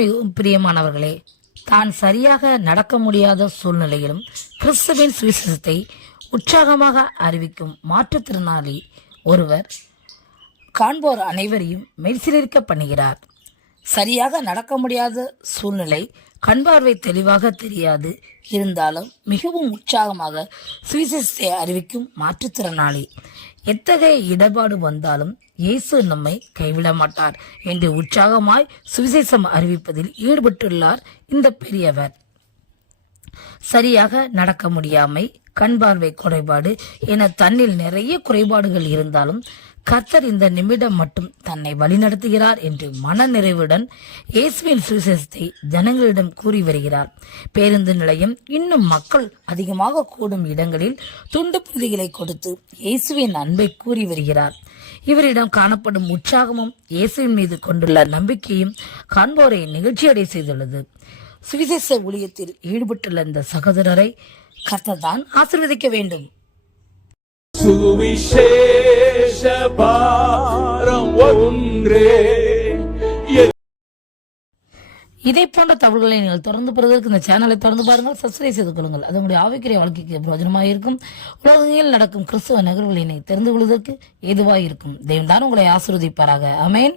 மிகவும் பிரியமானவர்களே, தான் சரியாக நடக்க முடியாத சூழ்நிலையிலும் கிறிஸ்துவின் சுவிசேஷத்தை உற்சாகமாக அறிவிக்கும் மாற்றுத்திறனாளி ஒருவர் காண்போர் அனைவரையும் மெய்சிலிருக்க பண்ணுகிறார். சரியாக நடக்க முடியாத சூழ்நிலை, கண் பார்வை தெளிவாக தெரியாது, இருந்தாலும் மிகவும் உற்சாகமாக சுவிசேஷத்தை அறிவிக்கும் மாற்றுத்திறனாளி. எத்தகைய இடர்பாடு வந்தாலும் இயேசு நம்மை கைவிட மாட்டார் என்று உற்சாகமாய் சுவிசேஷம் அறிவிப்பதில் ஈடுபட்டுள்ளார் இந்த பெரியவர். சரியாக நடக்க முடியாமை, கண் பார்வை குறைபாடு என தன்னில் நிறைய குறைபாடுகள் இருந்தாலும் கர்த்தர் இந்த நிமிடம் மட்டும் தன்னை வழிநடத்துகிறார் என்று மன நிறைவுடன் இயேசுவின் சுவிசேஷத்தை ஜனங்களிடம் கூறி வருகிறார். பேருந்து நிலையம் இன்னும் மக்கள் அதிகமாக கூடும் இடங்களில் துண்டு பிரதிகளை கொடுத்து இயேசுவின் அன்பை கூறி வருகிறார். இவரிடம் காணப்படும் உற்சாகமும் இயேசுவின் மீது கொண்டுள்ள நம்பிக்கையும் காண்போரை நிகழ்ச்சியடை செய்துள்ளது. சுவிசேஷ ஊழியத்தில் ஈடுபட்டுள்ள இந்த சகோதரரை கர்த்தர் தான் ஆசீர்வதிக்க வேண்டும். சுவிசேஷ பாரம் ஒன்றே. இதே போன்ற தகவல்களை நீங்கள் தொடர்ந்து பெறுவதற்கு இந்த சேனலை தொடர்ந்து பாருங்கள், சப்ஸ்கிரைப் செய்து கொள்ளுங்கள். அது உங்களுடைய ஆவிக்குரிய வாழ்க்கைக்கு பிரயோஜனமாக இருக்கும். உலகங்களில் நடக்கும் கிறிஸ்துவ நிகழ்வுகளை தெரிந்து கொள்வதற்கு ஏதுவாக இருக்கும். தேவன் தான் உங்களை ஆசீர்வதிப்பாராக. ஆமென்.